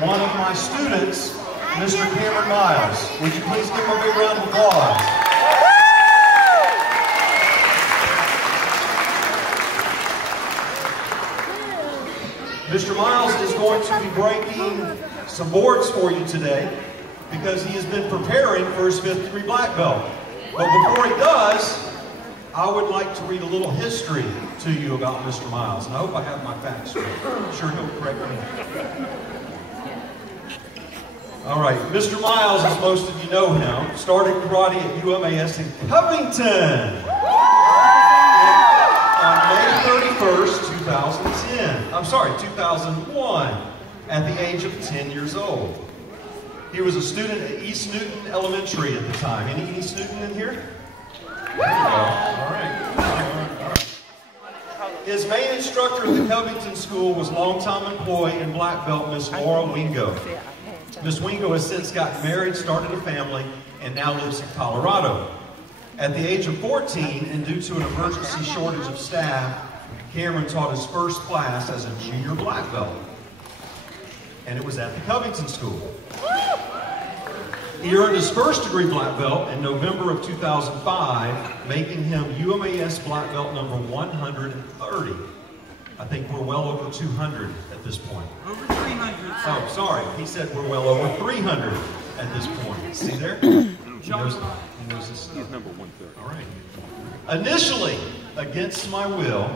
one of my students, Mr. Cameron Miles. Would you please give him a big round of applause? Mr. Miles is going to be breaking some boards for you today because he has been preparing for his 5th degree black belt. But before he does, I would like to read a little history to you about Mr. Miles. And I hope I have my facts right. I'm sure he'll correct me. All right, Mr. Miles, as most of you know him, started karate at UMAS in Covington on May 31st, 2001, at the age of 10 years old. He was a student at East Newton Elementary at the time. Any East Newton in here? There you go. All right. His main instructor at the Covington School was longtime employee and black belt Miss Laura Wingo. Miss Wingo has since gotten married, started a family, and now lives in Colorado. At the age of 14, and due to an emergency shortage of staff, Cameron taught his first class as a junior black belt. And it was at the Covington School. He earned his 1st degree black belt in November of 2005, making him UMAS black belt number 130. I think we're well over 200 at this point. Over 300. Oh, sorry. He said we're well over 300 at this point. See there? He knows this stuff. He's number 130. All right. Initially, against my will,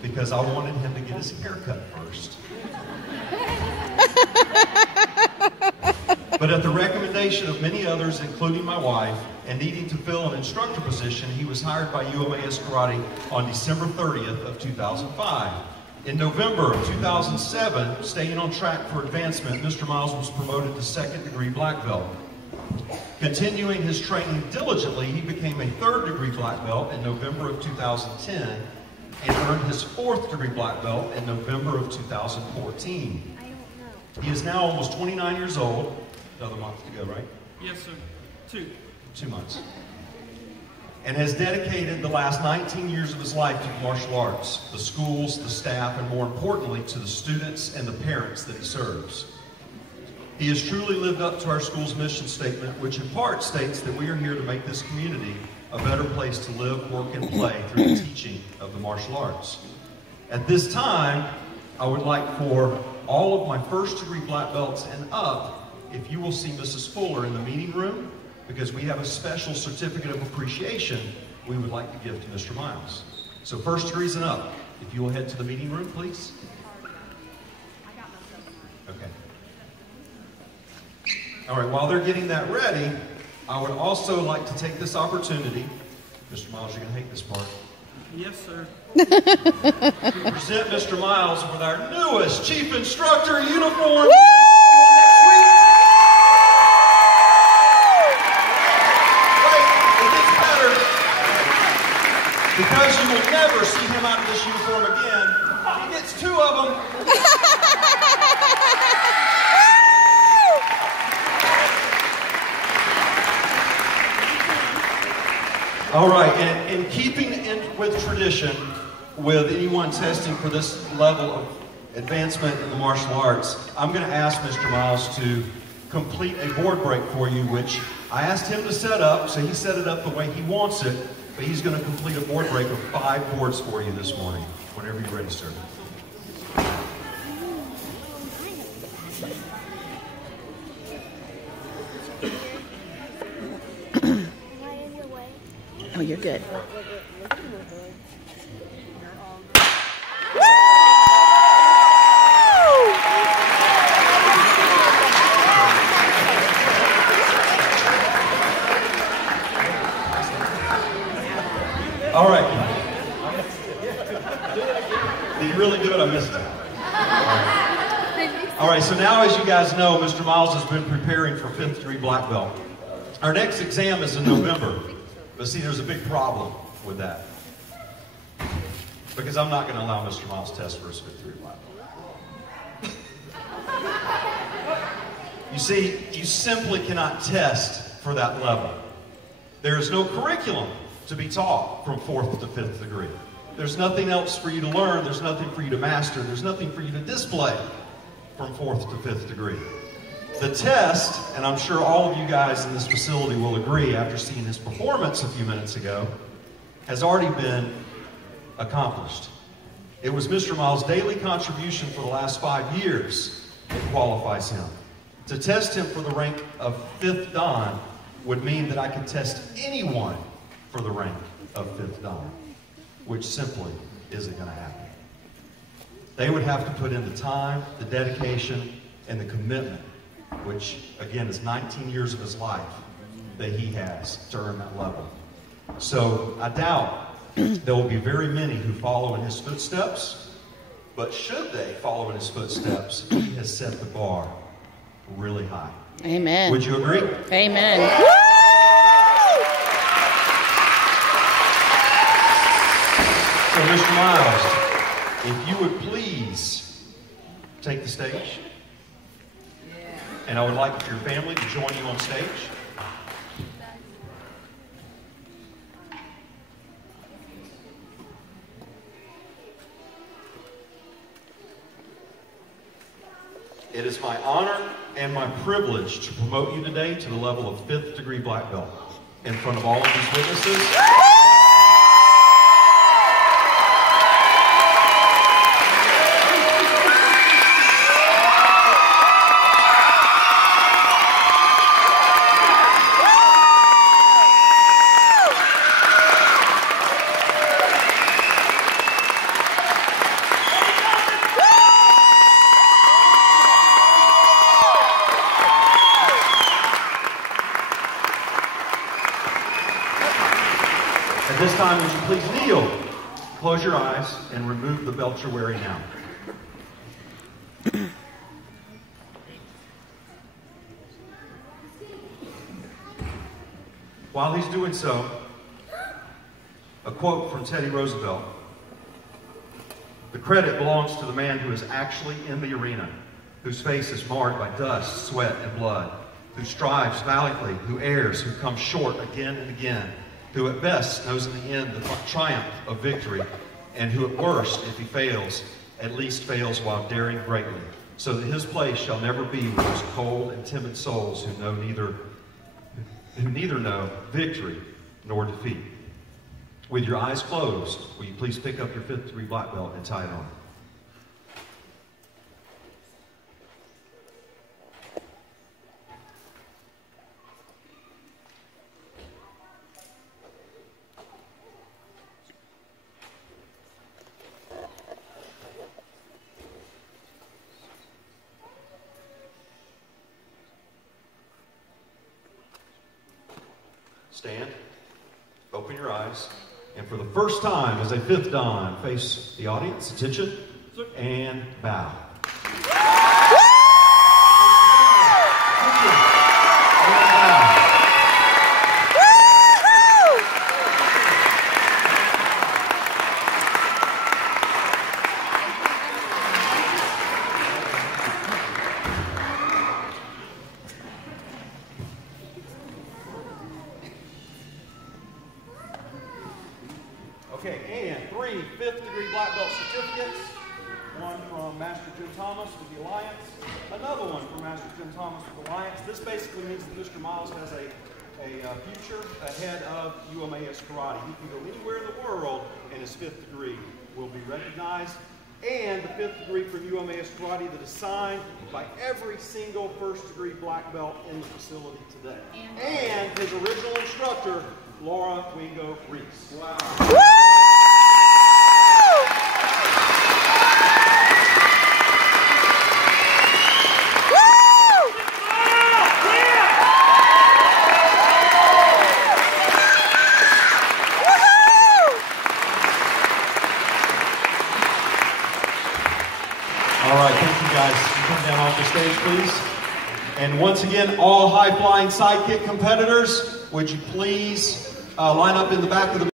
because I wanted him to get his haircut first. But at the recommendation of many others, including my wife, and needing to fill an instructor position, he was hired by UMAS Karate on December 30th of 2005. In November of 2007, staying on track for advancement, Mr. Miles was promoted to 2nd degree black belt. Continuing his training diligently, he became a 3rd degree black belt in November of 2010 and earned his 4th degree black belt in November of 2014. He is now almost 29 years old. Another month to go, right? Yes, sir. 2 months. And has dedicated the last 19 years of his life to martial arts, the schools, the staff, and more importantly, to the students and the parents that he serves. He has truly lived up to our school's mission statement, which in part states that we are here to make this community a better place to live, work, and play through the teaching of the martial arts. At this time, I would like for all of my 1st degree black belts and up, if you will see Mrs. Fuller in the meeting room, because we have a special certificate of appreciation we would like to give to Mr. Miles. So 1st degrees and up, if you will head to the meeting room, please. Okay. All right, while they're getting that ready, I would also like to take this opportunity, Mr. Miles, you're going to hate this part. Yes, sir. To present Mr. Miles with our newest Chief Instructor uniform. Because you will never see him out of this uniform again. He gets 2 of them. All right, and in keeping with tradition, with anyone testing for this level of advancement in the martial arts, I'm going to ask Mr. Miles to complete a board break for you, which I asked him to set up, so he set it up the way he wants it. But he's going to complete a board break of 5 boards for you this morning, whenever you're ready, sir. Oh, you're good. All right. Did you really do it? I missed it. All right, so now as you guys know, Mr. Miles has been preparing for 5th degree black belt. Our next exam is in November. But see, there's a big problem with that. Because I'm not going to allow Mr. Miles to test for his 5th degree black belt. You see, you simply cannot test for that level. There is no curriculum to be taught from 4th to 5th degree. There's nothing else for you to learn. There's nothing for you to master. There's nothing for you to display from 4th to 5th degree. The test, and I'm sure all of you guys in this facility will agree after seeing his performance a few minutes ago, has already been accomplished. It was Mr. Miles' daily contribution for the last 5 years that qualifies him. To test him for the rank of 5th Dan would mean that I could test anyone for the rank of 5th Dan, which simply isn't going to happen. They would have to put in the time, the dedication, and the commitment, which again is 19 years of his life that he has to earn that level. So I doubt there will be very many who follow in his footsteps, but should they follow in his footsteps, he has set the bar really high. Amen. Would you agree? Amen. So Mr. Miles, if you would please take the stage. And I would like for your family to join you on stage. It is my honor and my privilege to promote you today to the level of 5th degree black belt in front of all of these witnesses. At this time, would you please kneel, close your eyes, and remove the belt you're wearing now. While he's doing so, a quote from Teddy Roosevelt. The credit belongs to the man who is actually in the arena, whose face is marred by dust, sweat, and blood, who strives valiantly, who errs, who comes short again and again, who at best knows in the end the triumph of victory, and who at worst, if he fails, at least fails while daring greatly, so that his place shall never be with those cold and timid souls who neither know victory nor defeat. With your eyes closed, will you please pick up your 5th degree black belt and tie it on? Stand, open your eyes, and for the first time as a 5th Dan, face the audience, attention, and bow. Okay, and 3 5th degree black belt certificates. One from Master Jim Thomas with the Alliance. Another one from Master Jim Thomas with the Alliance. This basically means that Mr. Miles has a future ahead of UMAS Karate. He can go anywhere in the world and his 5th degree will be recognized. And the 5th degree from UMAS Karate that is signed by every single 1st degree black belt in the facility today. And his original instructor, Laura Wingo Reese. Wow. All right, thank you guys. You come down off the stage, please. And once again, all high-flying sidekick competitors, would you please line up in the back of the